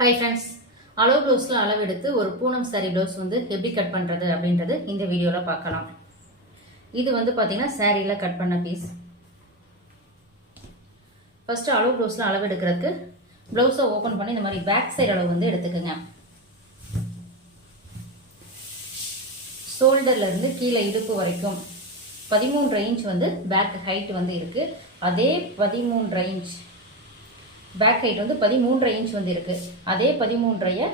Hi friends அளவு ப்ளவுஸில் அளவெடுத்து ஒரு பூனம் சாரி ப்ளவுஸ் வந்து எப்படி கட் பண்ணுறது அப்படின்றது இந்த வீடியோவில் பார்க்கலாம். இது வந்து பார்த்தீங்கன்னா சாரியில் கட் பண்ண பீஸ் ஃபஸ்ட்டு அளவு ப்ளவுஸில் அளவு எடுக்கிறதுக்கு ப்ளவுஸை ஓப்பன் பண்ணி இந்த மாதிரி பேக் சைடு அளவு வந்து எடுத்துக்கோங்க. ஷோல்டர்லேருந்து கீழே இடுப்பு வரைக்கும் பதிமூன்று இன்ச் வந்து பேக் ஹைட் வந்து இருக்குது அதே பதிமூன்று இன்ச் பேக் ஹைட் வந்து பதிமூன்றரை இன்ச் வந்து இருக்குது அதே பதிமூன்றைய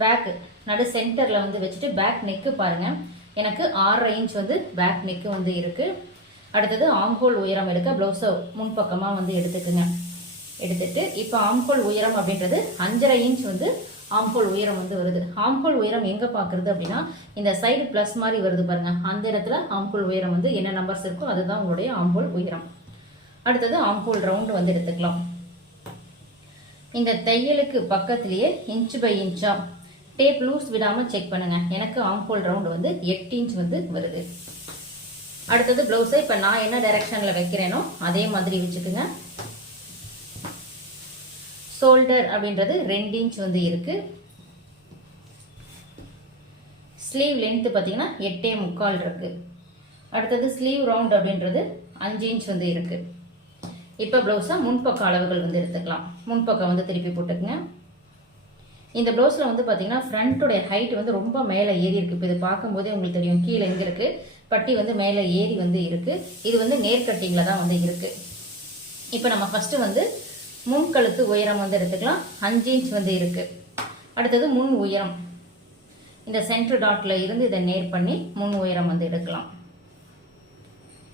பேக்கு நடு சென்டரில் வந்து வச்சுட்டு பேக் நெக்கு பாருங்க. எனக்கு ஆறரை இன்ச் வந்து பேக் நெக்கு வந்து இருக்குது அடுத்தது ஆம்கோல் உயரம் எடுக்க ப்ளவுஸை முன்பக்கமாக வந்து எடுத்துக்குங்க. எடுத்துட்டு இப்போ ஆம்கோல் உயரம் அப்படின்றது அஞ்சரை இன்ச் வந்து ஆம்கோல் உயரம் வந்து வருது. ஆம்கோல் உயரம் எங்கே பார்க்குறது அப்படின்னா இந்த சைடு ப்ளஸ் மாதிரி வருது பாருங்கள் அந்த இடத்துல ஆம்கோல் உயரம் வந்து என்ன நம்பர்ஸ் இருக்கோ அதுதான் உங்களுடைய ஆம்கோல் உயரம். அடுத்தது ஆம்கோல் ரவுண்டு வந்து எடுத்துக்கலாம். இந்த தையலுக்கு பக்கத்திலேயே இன்ச் பை இன்ச்சா டேப் லூஸ் விடாமல் செக் பண்ணுங்க. எனக்கு ஆம்போல் ரவுண்டு வந்து எட்டு இன்ச் வந்து வருது. அடுத்தது ப்ளவுஸை இப்போ நான் என்ன டைரெக்ஷனில் வைக்கிறேனோ அதே மாதிரி வச்சுக்குங்க. ஷோல்டர் அப்படின்றது ரெண்டு இன்ச் வந்து இருக்கு. ஸ்லீவ் லென்த்து பார்த்தீங்கன்னா எட்டே முக்கால் இருக்கு. அடுத்தது ஸ்லீவ் ரவுண்ட் அப்படின்றது அஞ்சு இன்ச் வந்து இருக்குது இப்போ ப்ளவுஸை முன்பக்க அளவுகள் வந்து எடுத்துக்கலாம். முன்பக்கம் வந்து திருப்பி போட்டுக்குங்க. இந்த ப்ளவுஸில் வந்து பார்த்தீங்கன்னா ஃப்ரண்ட்டுடைய ஹைட் வந்து ரொம்ப மேலே ஏறி இருக்குது இப்போ இது பார்க்கும்போதே உங்களுக்கு தெரியும். கீழே எங்கே இருக்குது பட்டி வந்து மேலே ஏறி வந்து இருக்குது இது வந்து நேர்கட்டிங்கில் தான் வந்து இருக்குது இப்போ நம்ம ஃபஸ்ட்டு வந்து முன் கழுத்து உயரம் வந்து எடுத்துக்கலாம். அஞ்சு இன்ச் வந்து இருக்குது அடுத்தது முன் உயரம். இந்த சென்ட்ரு டாட்டில் இருந்து இதை நேர் பண்ணி முன் உயரம் வந்து எடுக்கலாம்.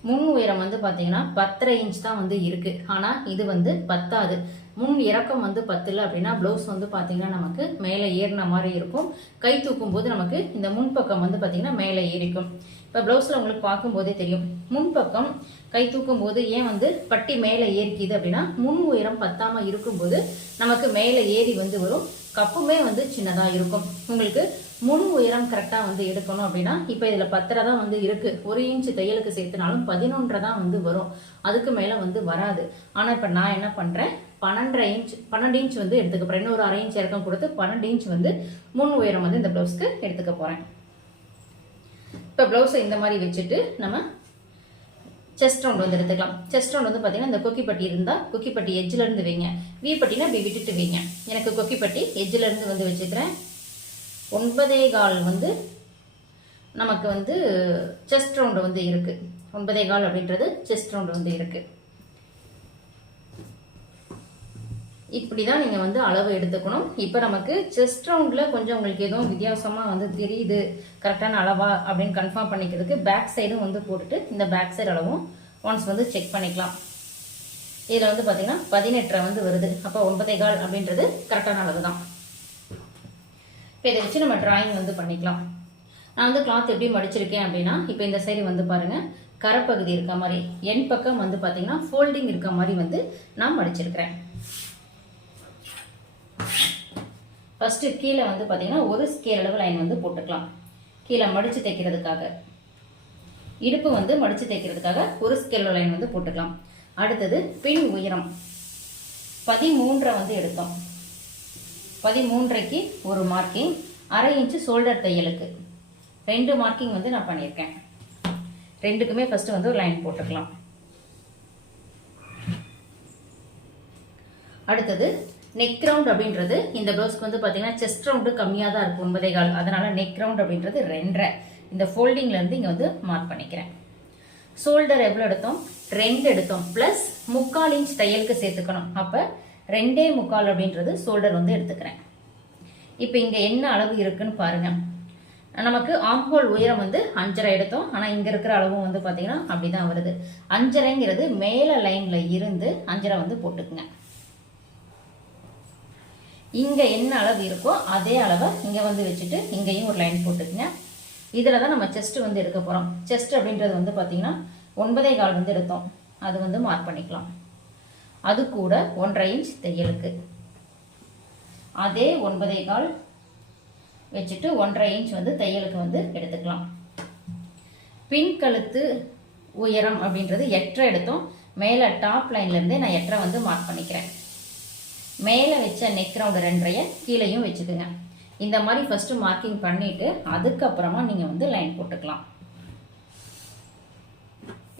முன் உயரம் வந்து பார்த்தீங்கன்னா பத்தரை இன்ச் தான் வந்து இருக்கு. ஆனால் இது வந்து பத்தாது. முன் இறக்கம் வந்து பத்தில் அப்படின்னா ப்ளவுஸ் வந்து பார்த்தீங்கன்னா நமக்கு மேலே ஏறின மாதிரி இருக்கும். கை தூக்கும் போது நமக்கு இந்த முன்பக்கம் வந்து பார்த்தீங்கன்னா மேலே ஏறிக்கும். இப்போ ப்ளவுஸில் உங்களுக்கு பார்க்கும்போதே தெரியும். முன்பக்கம் கை தூக்கும் போது ஏன் வந்து பட்டி மேலே ஏறிக்குது அப்படின்னா முன் உயரம் பத்தாமல் இருக்கும்போது நமக்கு மேலே ஏறி வந்து வரும். கப்புமே வந்து சின்னதாக இருக்கும். உங்களுக்கு முன் உயரம் கரெக்டாக வந்து எடுக்கணும் அப்படின்னா இப்போ இதில் பத்தரை தான் வந்து இருக்குது ஒரு இன்ச் தையலுக்கு சேர்த்துனாலும் பதினொன்றரை தான் வந்து வரும். அதுக்கு மேலே வந்து வராது. ஆனால் இப்போ நான் என்ன பண்ணுறேன் பன்னெண்டரை இன்ச் பன்னெண்டு இன்ச் வந்து எடுத்துக்க போகிறேன் இன்னொரு அரை இன்ச் இறக்கம் கொடுத்து பன்னெண்டு இன்ச் வந்து முன் உயரம் வந்து இந்த ப்ளவுஸ்க்கு எடுத்துக்க போகிறேன் இப்போ ப்ளவுஸை இந்த மாதிரி வச்சுட்டு நம்ம செஸ்ட் ரவுண்ட் வந்து எடுத்துக்கலாம். செஸ்ட் ரவுண்ட் வந்து பார்த்தீங்கன்னா இந்த கொக்கிப்பட்டி இருந்தால் கொக்கிப்பட்டி எஜ்ஜில் இருந்து வைங்க. வி பட்டினா இப்படி விட்டுட்டு வைங்க. எனக்கு கொக்கிப்பட்டி எஜ்ஜில் இருந்து வந்து வச்சுக்கிறேன். ஒன்பதே கால் வந்து நமக்கு வந்து செஸ்ட் ரவுண்டு வந்து இருக்குது ஒன்பதே கால் அப்படின்றது செஸ்ட் ரவுண்டு வந்து இருக்குது இப்படி தான் நீங்கள் வந்து அளவு எடுத்துக்கணும். இப்போ நமக்கு செஸ்ட் ரவுண்டில் கொஞ்சம் உங்களுக்கு எதுவும் வித்தியாசமாக வந்து தெரியுது. கரெக்டான அளவா அப்படின்னு கன்ஃபார்ம் பண்ணிக்கிறதுக்கு பேக் சைடும் வந்து போட்டுட்டு இந்த பேக் சைடு அளவும் ஒன்ஸ் வந்து செக் பண்ணிக்கலாம். இதில் வந்து பார்த்தீங்கன்னா பதினெட்டரை வந்து வருது. அப்போ ஒன்பதே கால் அப்படின்றது கரெக்டான அளவு தான் இப்போ இதை வச்சு நம்ம டிராயிங் வந்து பண்ணிக்கலாம். நான் வந்து கிளாத் எப்படி மடிச்சிருக்கேன் அப்படின்னா இப்போ இந்த சைடு வந்து பாருங்கள் கரப்பகுதி இருக்க மாதிரி என் பக்கம் வந்து பார்த்தீங்கன்னா ஃபோல்டிங் இருக்க மாதிரி வந்து நான் மடிச்சிருக்கிறேன். ஃபஸ்ட்டு கீழே வந்து பார்த்தீங்கன்னா ஒரு ஸ்கேல் அளவு லைன் வந்து போட்டுக்கலாம். கீழே மடித்து தைக்கிறதுக்காக. இடுப்பு வந்து மடித்து தைக்கிறதுக்காக ஒரு ஸ்கேல் லைன் வந்து போட்டுக்கலாம். அடுத்தது பின் உயரம். பதிமூன்றை வந்து எடுத்தோம். பதிமூன்றைக்கு ஒரு மார்க்கிங் அரை இன்ச்சு ஷோல்டர் தையலுக்கு. ரெண்டு மார்க்கிங் வந்து நான் பண்ணியிருக்கேன். ரெண்டுக்குமே ஃபஸ்ட்டு வந்து ஒரு லைன் போட்டுக்கலாம். அடுத்தது நெக் ரவுண்ட் அப்படின்றது இந்த ப்ளவுஸ்க்கு வந்து பார்த்தீங்கன்னா செஸ்ட் ரவுண்டு கம்மியாக தான் இருக்கும் ஒன்பதே கால். அதனால நெக் ரவுண்ட் அப்படின்றது ரெண்டரை. இந்த ஃபோல்டிங்லேருந்து இங்கே வந்து மார்க் பண்ணிக்கிறேன். ஷோல்டர் எவ்வளோ எடுத்தோம்? ரெண்டு எடுத்தோம். ப்ளஸ் முக்கால் இன்ச் தையலுக்கு சேர்த்துக்கணும். அப்போ ரெண்டே முக்கால் அப்படின்றது ஷோல்டர் வந்து எடுத்துக்கிறேன். இப்போ இங்கே என்ன அளவு இருக்குன்னு பாருங்கள் நமக்கு ஆம்ஹோல் உயரம் வந்து அஞ்சரை எடுத்தோம். ஆனால் இங்கே இருக்கிற அளவும் வந்து பார்த்தீங்கன்னா அப்படி தான் வருது. அஞ்சரைங்கிறது மேலே லைனில் இருந்து அஞ்சரை வந்து போட்டுக்குங்க. இங்கே என்ன அளவு இருக்கோ அதே அளவை இங்கே வந்து வச்சுட்டு இங்கேயும் ஒரு லைன் போட்டுக்குங்க. இதில் தான் நம்ம செஸ்ட்டு வந்து எடுக்க போகிறோம் செஸ்ட் அப்படின்றது வந்து பார்த்திங்கன்னா ஒன்பதே கால் வந்து எடுத்தோம். அது வந்து மார்க் பண்ணிக்கலாம். அது கூட ஒன்றரை இன்ச் தையலுக்கு அதே ஒன்பதே கால் வச்சுட்டு ஒன்றரை இன்ச் வந்து தையலுக்கு வந்து எடுத்துக்கலாம். பின் கழுத்து உயரம் அப்படின்றது எட்டரை எடுத்தோம். மேலே டாப் லைன்லேருந்தே நான் எட்டரை வந்து மார்க் பண்ணிக்கிறேன். மேலே வச்ச நெக் ரவுண்டு கீழேயும் வச்சுக்கோங்க. இந்த மாதிரி ஃபஸ்ட்டு மார்க்கிங் பண்ணிவிட்டு அதுக்கப்புறமா நீங்கள் வந்து லைன் போட்டுக்கலாம்.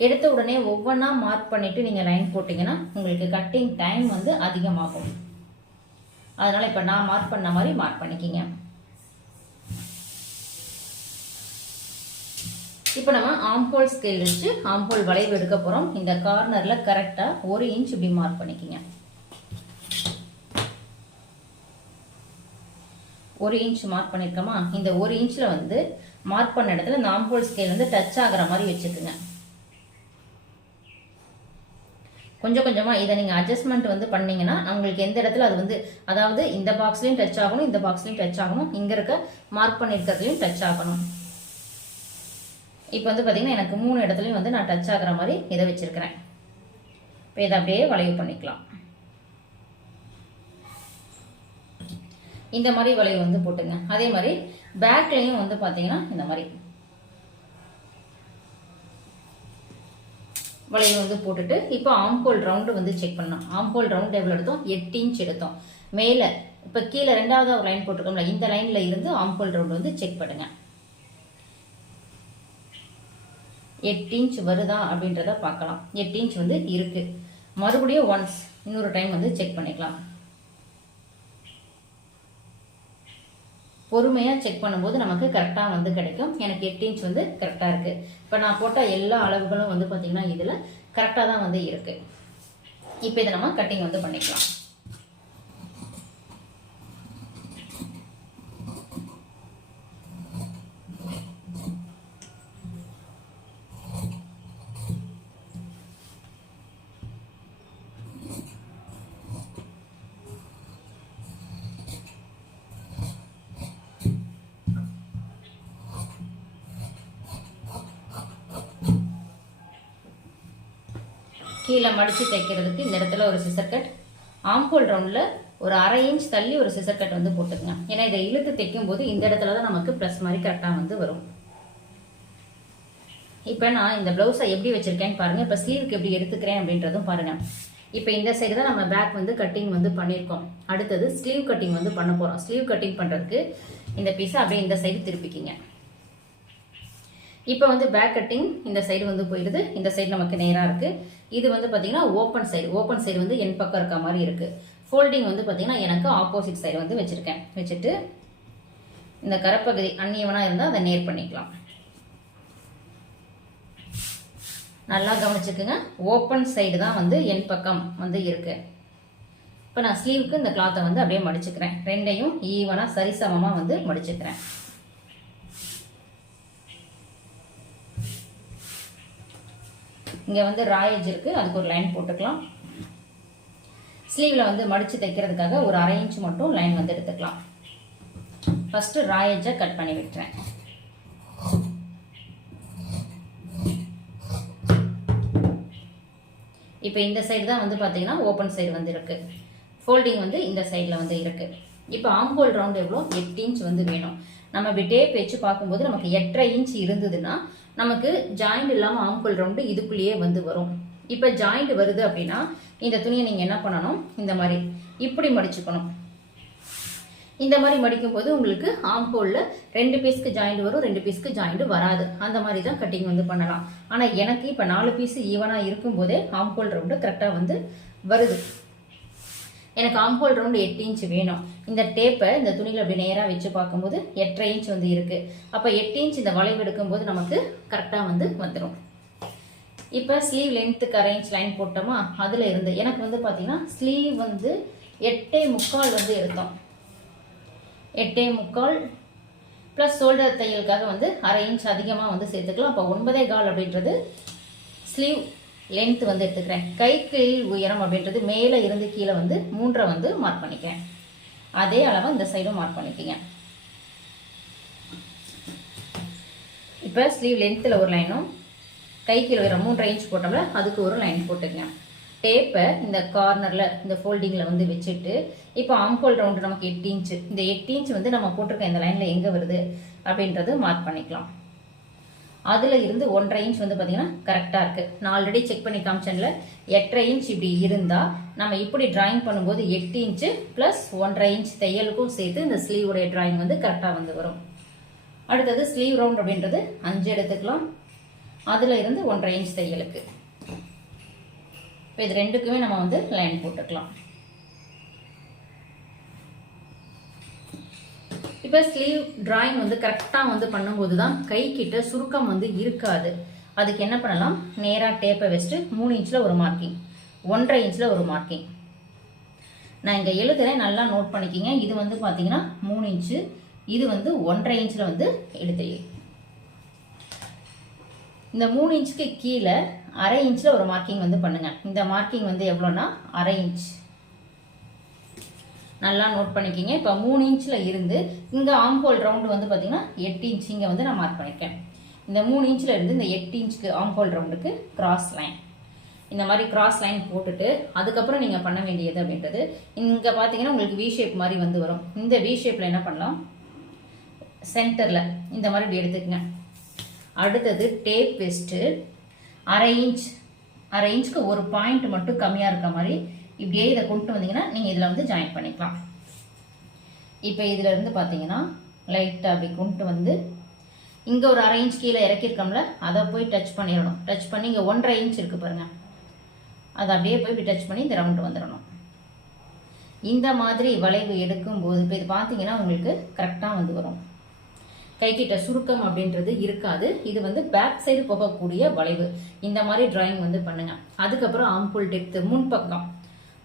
எடுத்த உடனே ஒவ்வொன்றா மார்க் பண்ணிவிட்டு நீங்கள் லைன் போட்டிங்கன்னா உங்களுக்கு கட்டிங் டைம் வந்து அதிகமாகும். அதனால் இப்போ நான் மார்க் பண்ண மாதிரி மார்க் பண்ணிக்கிங்க. இப்போ நம்ம ஆம்போல் ஸ்கேல் வச்சு ஆம்போல் வளைவு எடுக்க போகிறோம் இந்த கார்னரில் கரெக்டாக ஒரு இன்ச் இப்படி மார்க் பண்ணிக்கிங்க. ஒரு இன்ச் மார்க் பண்ணியிருக்கோமா இந்த ஒரு இன்ச்சில் வந்து மார்க் பண்ண இடத்துல நாம்போல் ஸ்கேல் வந்து டச் ஆகிற மாதிரி வச்சுக்குங்க. கொஞ்சம் கொஞ்சமாக இதை நீங்கள் அட்ஜஸ்ட்மெண்ட் வந்து பண்ணிங்கன்னா உங்களுக்கு எந்த இடத்துல அது வந்து அதாவது இந்த பாக்ஸ்லையும் டச் ஆகணும் இந்த பாக்ஸ்லையும் டச் ஆகணும் இங்கே இருக்க மார்க் பண்ணியிருக்கிறதுலையும் டச் ஆகணும். இப்போ வந்து பார்த்தீங்கன்னா எனக்கு மூணு இடத்துலையும் வந்து நான் டச் ஆகிற மாதிரி இதை வச்சுருக்கிறேன். இப்போ இதை அப்படியே வளைவு பண்ணிக்கலாம். இந்த மாதிரி வளைவு வந்து போட்டுங்க. அதே மாதிரி பேக்லேயும் வந்து பார்த்தீங்கன்னா இந்த மாதிரி வளைவு வந்து போட்டுட்டு இப்போ ஆம்போல் ரவுண்டு வந்து செக் பண்ணோம் ஆம்போல் ரவுண்ட் எவ்வளோ எடுத்தோம் எட்டு இன்ச் எடுத்தோம். மேலே இப்போ கீழே ரெண்டாவது ஒரு லைன் போட்டிருக்கோம்ல இந்த லைனில் இருந்து ஆம்போல் ரவுண்டு வந்து செக் பண்ணுங்க. எட்டு இன்ச் வருதா அப்படின்றத பார்க்கலாம். எட்டு இன்ச் வந்து இருக்குது மறுபடியும் ஒன்ஸ் இன்னொரு டைம் வந்து செக் பண்ணிக்கலாம். பொறுமையாக செக் பண்ணும்போது நமக்கு கரெக்டாக வந்து கிடைக்கும். எனக்கு எட்டு இன்ச் வந்து கரெக்டாக இருக்குது இப்போ நான் போட்ட எல்லா அளவுகளும் வந்து பார்த்திங்கன்னா இதில் கரெக்டாக தான் வந்து இருக்குது இப்போ இதை நம்ம கட்டிங் வந்து பண்ணிக்கலாம். கீழே மடித்து தைக்கிறதுக்கு இந்த இடத்துல ஒரு சிசர் கட் ஆம்போல் ரவுண்டில் ஒரு அரை இன்ச் தள்ளி ஒரு சிசர் கட் வந்து போட்டுக்கங்க. ஏன்னா இதை இழுத்து தைக்கும் போது இந்த இடத்துல தான் நமக்கு ப்ளஸ் மாதிரி கரெக்டாக வந்து வரும். இப்போ நான் இந்த ப்ளவுஸை எப்படி வச்சுருக்கேன்னு பாருங்கள் இப்போ ஸ்லீவுக்கு எப்படி எடுத்துக்கிறேன் அப்படின்றதும் பாருங்கள் இப்போ இந்த சைடு தான் நம்ம பேக் வந்து கட்டிங் வந்து பண்ணியிருக்கோம். அடுத்தது ஸ்லீவ் கட்டிங் வந்து பண்ண போகிறோம் ஸ்லீவ் கட்டிங் பண்ணுறதுக்கு இந்த பீஸை அப்படியே இந்த சைடு திருப்பிக்கிங்க. இப்போ வந்து பேக் கட்டிங் இந்த சைடு வந்து போயிடுது இந்த சைடு நமக்கு நேராக இருக்குது இது வந்து பார்த்தீங்கன்னா ஓப்பன் சைடு ஓப்பன் சைடு வந்து என் பக்கம் இருக்க மாதிரி இருக்குது ஃபோல்டிங் வந்து பார்த்தீங்கன்னா எனக்கு ஆப்போசிட் சைடு வந்து வச்சுருக்கேன். வச்சுட்டு இந்த கரப்பகுதி அந்நியவனாக இருந்தால் அதை நேர் பண்ணிக்கலாம். நல்லா கவனிச்சுக்குங்க. ஓப்பன் சைடு தான் வந்து என் பக்கம் வந்து இருக்குது இப்போ நான் ஸ்லீவுக்கு இந்த கிளாத்தை வந்து அப்படியே மடிச்சுக்கிறேன். ரெண்டையும் ஈவனாக சரிசமமாக வந்து மடிச்சுக்கிறேன். இங்கே வந்து ராயேஜ் இருக்குது அதுக்கு ஒரு லைன் போட்டுக்கலாம். ஸ்லீவில் வந்து மடித்து தைக்கிறதுக்காக ஒரு அரை இன்ச் மட்டும் லைன் வந்து எடுத்துக்கலாம். ஃபஸ்ட்டு ராயேஜை கட் பண்ணி விட்டுறேன். இப்போ இந்த சைடு தான் வந்து பார்த்தீங்கன்னா ஓப்பன் சைடு வந்து இருக்குது ஃபோல்டிங் வந்து இந்த சைடில் வந்து இருக்குது இப்போ ஆம்போல் ரவுண்ட் எவ்வளோ எட்டு இன்ச் வந்து வேணும். நம்ம இப்படி டேப் வச்சு பார்க்கும்போது நமக்கு எட்டரை இன்ச் இருந்ததுன்னா நமக்கு ஜாயிண்ட் இல்லாமல் ஆம்போல் ரவுண்டு இதுக்குள்ளேயே வந்து வரும். இப்போ ஜாயிண்ட் வருது அப்படின்னா இந்த துணியை நீங்கள் என்ன பண்ணணும்? இந்த மாதிரி. இப்படி மடிச்சுக்கணும். இந்த மாதிரி மடிக்கும் போது உங்களுக்கு ஆம்போலில் ரெண்டு பீஸ்க்கு ஜாயிண்ட் வரும் ரெண்டு பீஸ்க்கு ஜாயிண்ட் வராது. அந்த மாதிரி தான் கட்டிங் வந்து பண்ணலாம். ஆனால் எனக்கு இப்போ நாலு பீஸ் ஈவனாக இருக்கும்போதே ஆம்போல் ரவுண்டு கரெக்டாக வந்து வருது. எனக்கு ஆம்போல் ரவுண்டு எட்டு இன்ச் வேணும். இந்த டேப்பை இந்த துணியில் அப்படி நேராக வச்சு பார்க்கும்போது எட்டரை இன்ச் வந்து இருக்குது அப்போ எட்டு இன்ச் இந்த வளைவு எடுக்கும்போது நமக்கு கரெக்டாக வந்து வந்துடும் இப்போ ஸ்லீவ் லென்த்துக்கு அரை இன்ச் லைன் போட்டோமா? அதில் இருந்து. எனக்கு வந்து பார்த்திங்கன்னா ஸ்லீவ் வந்து எட்டே முக்கால் வந்து எடுத்தோம் எட்டே முக்கால் ப்ளஸ் ஷோல்டர் தையலுக்காக வந்து அரை இன்ச் அதிகமாக வந்து சேர்த்துக்கலாம். அப்போ ஒன்பதே கால் அப்படின்றது ஸ்லீவ் லென்த் வந்து எடுத்துக்கிறேன். கைக்கு உயரம் அப்படின்றது மேலே இருந்து கீழே வந்து மூன்றை வந்து மார்க் பண்ணிக்கிறேன். அதே அளவை இந்த சைடும் மார்க் பண்ணிக்கிங்க. இப்போ ஸ்லீவ் லென்த்தில் ஒரு லைனும் கை கீழே உயரம் மூன்றரை இன்ச் போட்டோம்ல அதுக்கு ஒரு லைன் போட்டுக்கங்க. டேப்பை இந்த கார்னரில் இந்த ஃபோல்டிங்கில் வந்து வச்சுட்டு இப்போ ஆம்கோல் ரவுண்டு நமக்கு எட்டு இன்ச்சு இந்த எட்டு இன்ச் வந்து நம்ம போட்டிருக்க இந்த லைனில் எங்கே வருது அப்படின்றது மார்க் பண்ணிக்கலாம். அதில் இருந்து ஒன்றரை இன்ச் வந்து பார்த்தீங்கன்னா கரெக்டாக இருக்குது நான் ஆல்ரெடி செக் பண்ணி காமிச்சனில் எட்டரை இன்ச் இப்படி இருந்தால் நம்ம இப்படி ட்ராயிங் பண்ணும்போது எட்டு இன்ச்சு ப்ளஸ் ஒன்றரை இன்ச் தையலுக்கும் சேர்த்து இந்த ஸ்லீவுடைய ட்ராயிங் வந்து கரெக்டாக வந்து வரும். அடுத்தது ஸ்லீவ் ரவுண்ட் அப்படின்றது அஞ்சு எடுத்துக்கலாம். அதில் இருந்து ஒன்றரை இன்ச் தையலுக்கு. இப்போ இது ரெண்டுக்குமே நம்ம வந்து லைன் போட்டுக்கலாம். இப்போ ஸ்லீவ் ட்ராயிங் வந்து கரெக்டாக வந்து பண்ணும்போது தான் கைக்கிட்ட சுருக்கம் வந்து இருக்காது. அதுக்கு என்ன பண்ணலாம்? நேராக டேப்பை வச்சுட்டு மூணு இன்ச்சில் ஒரு மார்க்கிங் ஒன்றரை இன்ச்சில் ஒரு மார்க்கிங் நான் இங்கே எழுதுறேன் நல்லா நோட் பண்ணிக்கிங்க. இது வந்து பார்த்தீங்கன்னா மூணு இன்ச்சு இது வந்து ஒன்றரை இன்ச்சில் வந்து எழுத்து இந்த மூணு இன்ச்சுக்கு கீழே அரை இன்ச்சில் ஒரு மார்க்கிங் வந்து பண்ணுங்கள் இந்த மார்க்கிங் வந்து எவ்வளோன்னா? அரை இன்ச் நல்லா நோட் பண்ணிக்கிங்க. இப்போ மூணு இன்ச்சில் இருந்து இங்கே ஆம்ஹோல் ரவுண்டு வந்து பார்த்திங்கன்னா எட்டு இன்ச் இங்கே வந்து நான் மார்க் பண்ணியிருக்கேன் இந்த மூணு இன்ச்சில் இருந்து இந்த எட்டு இன்ச்சுக்கு ஆம்ஹோல் ரவுண்டுக்கு கிராஸ் லைன் இந்த மாதிரி கிராஸ் லைன் போட்டுட்டு அதுக்கப்புறம் நீங்கள் பண்ண வேண்டியது அப்படின்றது. இங்கே பார்த்தீங்கன்னா உங்களுக்கு வி ஷேப் மாதிரி வந்து வரும். இந்த வி ஷேப்பில் என்ன பண்ணலாம்? சென்டரில் இந்த மாதிரி இப்படி எடுத்துக்கங்க. அடுத்தது டேப் வெஸ்ட்டு அரை இன்ச் அரை இன்ச்சுக்கு ஒரு பாயிண்ட் மட்டும் கம்மியாக இருக்க மாதிரி இப்படியே இதை கொண்டு வந்தீங்கன்னா நீங்கள் இதில் வந்து ஜாயின் பண்ணிக்கலாம். இப்போ இதில் இருந்து பார்த்தீங்கன்னா லைட்டாக அப்படி கொண்டு வந்து இங்கே ஒரு அரை இன்ச் கீழே இறக்கியிருக்கோம்ல அதை போய் டச் பண்ணிடணும். டச் பண்ணி இங்கே ஒன்றரை இன்ச் இருக்குது பாருங்கள் அதை அப்படியே போய் இப்படி டச் பண்ணி இந்த ரவுண்டு வந்துடணும். இந்த மாதிரி வளைவு எடுக்கும்போது இப்போ இது பார்த்தீங்கன்னா உங்களுக்கு கரெக்டாக வந்து வரும். கைக்கிட்ட சுருக்கம் அப்படின்றது இருக்காது. இது வந்து பேக் சைடு போகக்கூடிய வளைவு. இந்த மாதிரி டிராயிங் வந்து பண்ணுங்கள் அதுக்கப்புறம் ஆம்புல் டெப்த்து முன்பக்கம்.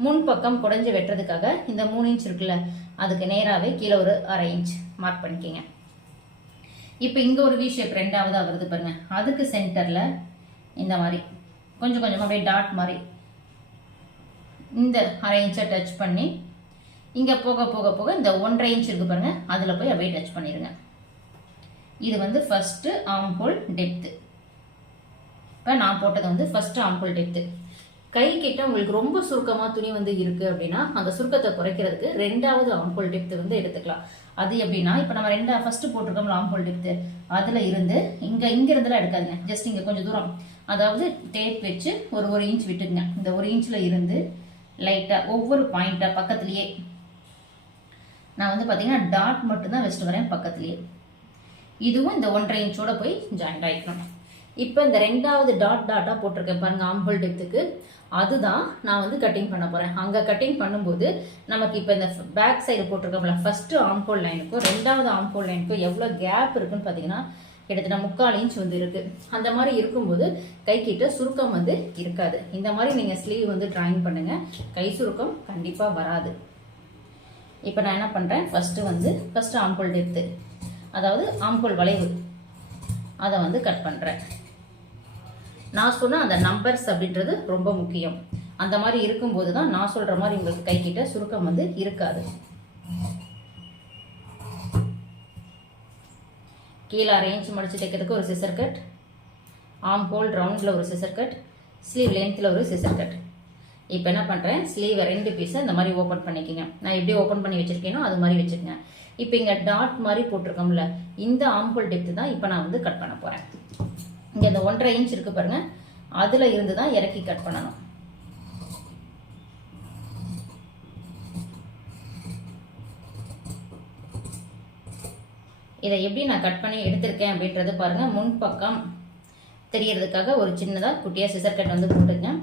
முன்பக்கம் குடஞ்சி வெட்டுறதுக்காக இந்த மூணு இன்ச் இருக்குல்ல அதுக்கு நேராகவே கீழே ஒரு அரை இன்ச் மார்க் பண்ணிக்கோங்க. இப்போ இங்கே ஒரு வி ஷேப் ரெண்டாவதாக வருது பாருங்க. அதுக்கு சென்டரில் இந்த மாதிரி கொஞ்சம் கொஞ்சமாக அப்படியே டாட் மாதிரி இந்த அரை இன்ச்சை டச் பண்ணி இங்கே போக போக போக இந்த ஒன்றரை இன்ச் இருக்கு பாருங்க அதில் போய் அப்படியே டச் பண்ணிடுங்க இது வந்து ஃபஸ்ட்டு ஆம்போல் டெப்த்து இப்போ நான் போட்டது வந்து ஃபஸ்ட்டு ஆம்போல் டெப்த்து கை கிட்ட உங்களுக்கு ரொம்ப சுருக்கமாக துணி வந்து இருக்குது அப்படின்னா அந்த சுருக்கத்தை குறைக்கிறதுக்கு ரெண்டாவது ஆம்போல் டெப்த் வந்து எடுத்துக்கலாம். அது எப்படின்னா இப்போ நம்ம ரெண்டா ஃபஸ்ட்டு போட்டிருக்கோம்ல ஆம்போல் டெப்த் அதில் இருந்து இங்கே இங்கேருந்துலாம் எடுக்காதுங்க. ஜஸ்ட் இங்கே கொஞ்சம் தூரம். அதாவது டேப் வச்சு ஒரு ஒரு இன்ச் விட்டுக்குங்க. இந்த ஒரு இன்ச்சில் இருந்து லைட்டாக ஒவ்வொரு பாயிண்ட்டாக பக்கத்துலேயே. நான் வந்து பார்த்தீங்கன்னா டாட் மட்டும்தான் வச்சுட்டு வரேன் பக்கத்துலேயே. இதுவும் இந்த ஒன்றரை இன்ச்சோட போய் ஜாயிண்ட் ஆகிக்கணும் இப்போ இந்த ரெண்டாவது டாட் டாட்டாக போட்டிருக்கேன் பாருங்க ஆம்பிள் டெப்த்துக்கு அதுதான் நான் வந்து கட்டிங் பண்ண போகிறேன் அங்கே கட்டிங் பண்ணும்போது நமக்கு இப்போ இந்த பேக் சைடு போட்டிருக்கோம்ல ஃபஸ்ட்டு ஆம்போல் லைனுக்கும் ரெண்டாவது ஆம்போல் லைனுக்கும் எவ்வளோ கேப் இருக்குன்னு பார்த்தீங்கன்னா கிட்டத்தட்ட முக்கால் இன்ச் வந்து இருக்குது அந்த மாதிரி இருக்கும்போது கை கிட்ட சுருக்கம் வந்து இருக்காது. இந்த மாதிரி நீங்கள் ஸ்லீவ் வந்து ட்ராயிங் பண்ணுங்கள் கை சுருக்கம் கண்டிப்பாக வராது. இப்போ நான் என்ன பண்ணுறேன் ஃபஸ்ட்டு வந்து ஃபஸ்ட்டு ஆம்போல் டெப்த்து அதாவது ஆம்போல் வளைவு அதை வந்து கட் பண்ணுறேன் நான் சொன்ன அந்த நம்பர்ஸ் அப்படின்றது ரொம்ப முக்கியம். அந்த மாதிரி இருக்கும்போது தான் நான் சொல்கிற மாதிரி உங்களுக்கு கைக்கிட்ட சுருக்கம் வந்து இருக்காது. கீழே அரேஞ்ச் மடிச்சு தைக்கிறதுக்கு ஒரு சிசர் கட் ஆம் ஹோல் ரவுண்டில் ஒரு சிசர் கட் ஸ்லீவ் லென்த்தில் ஒரு சிசர் கட் இப்போ என்ன பண்ணுறேன் ஸ்லீவை ரெண்டு பீஸை இந்த மாதிரி ஓப்பன் பண்ணிக்கோங்க. நான் எப்படி ஓப்பன் பண்ணி வச்சுருக்கேனோ அது மாதிரி வச்சுக்கோங்க. இப்போ இங்கே டாட் மாதிரி போட்டிருக்கோம்ல இந்த ஆம்புல் டெப்த்து தான் இப்போ நான் வந்து கட் பண்ண போகிறேன் இங்கே இந்த ஒன்றரை இன்ச் இருக்குது பாருங்கள் அதில் இருந்து தான் இறக்கி கட் பண்ணணும். இதை எப்படி நான் கட் பண்ணி எடுத்திருக்கேன் அப்படின்றது பாருங்கள் முன்பக்கம் தெரியறதுக்காக ஒரு சின்னதாக குட்டியாக சிசர் கட் வந்து போட்டுருக்கேன்.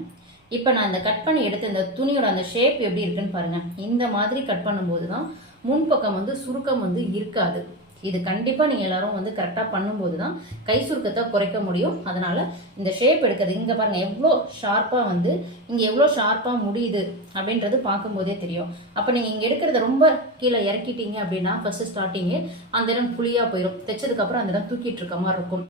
இப்போ நான் இந்த கட் பண்ணி எடுத்த இந்த துணியோட அந்த ஷேப் எப்படி இருக்குன்னு பாருங்கள் இந்த மாதிரி கட் பண்ணும்போது தான் முன்பக்கம் வந்து சுருக்கம் வந்து இருக்காது. இது கண்டிப்பாக நீங்கள் எல்லாரும் வந்து கரெக்டாக பண்ணும்போது தான் கை சுருக்கத்தை குறைக்க முடியும். அதனால் இந்த ஷேப் எடுக்கிறது இங்கே பாருங்கள் எவ்வளோ ஷார்ப்பாக வந்து இங்கே எவ்வளோ ஷார்ப்பாக முடியுது அப்படின்றது பார்க்கும்போதே தெரியும். அப்போ நீங்கள் இங்கே எடுக்கிறத ரொம்ப கீழே இறக்கிட்டீங்க அப்படின்னா ஃபஸ்ட்டு ஸ்டார்டிங்கு அந்த இடம் புளியாக போயிடும் தைச்சதுக்கப்புறம் அந்த இடம் தூக்கிட்டு இருக்க மாதிரி இருக்கும்.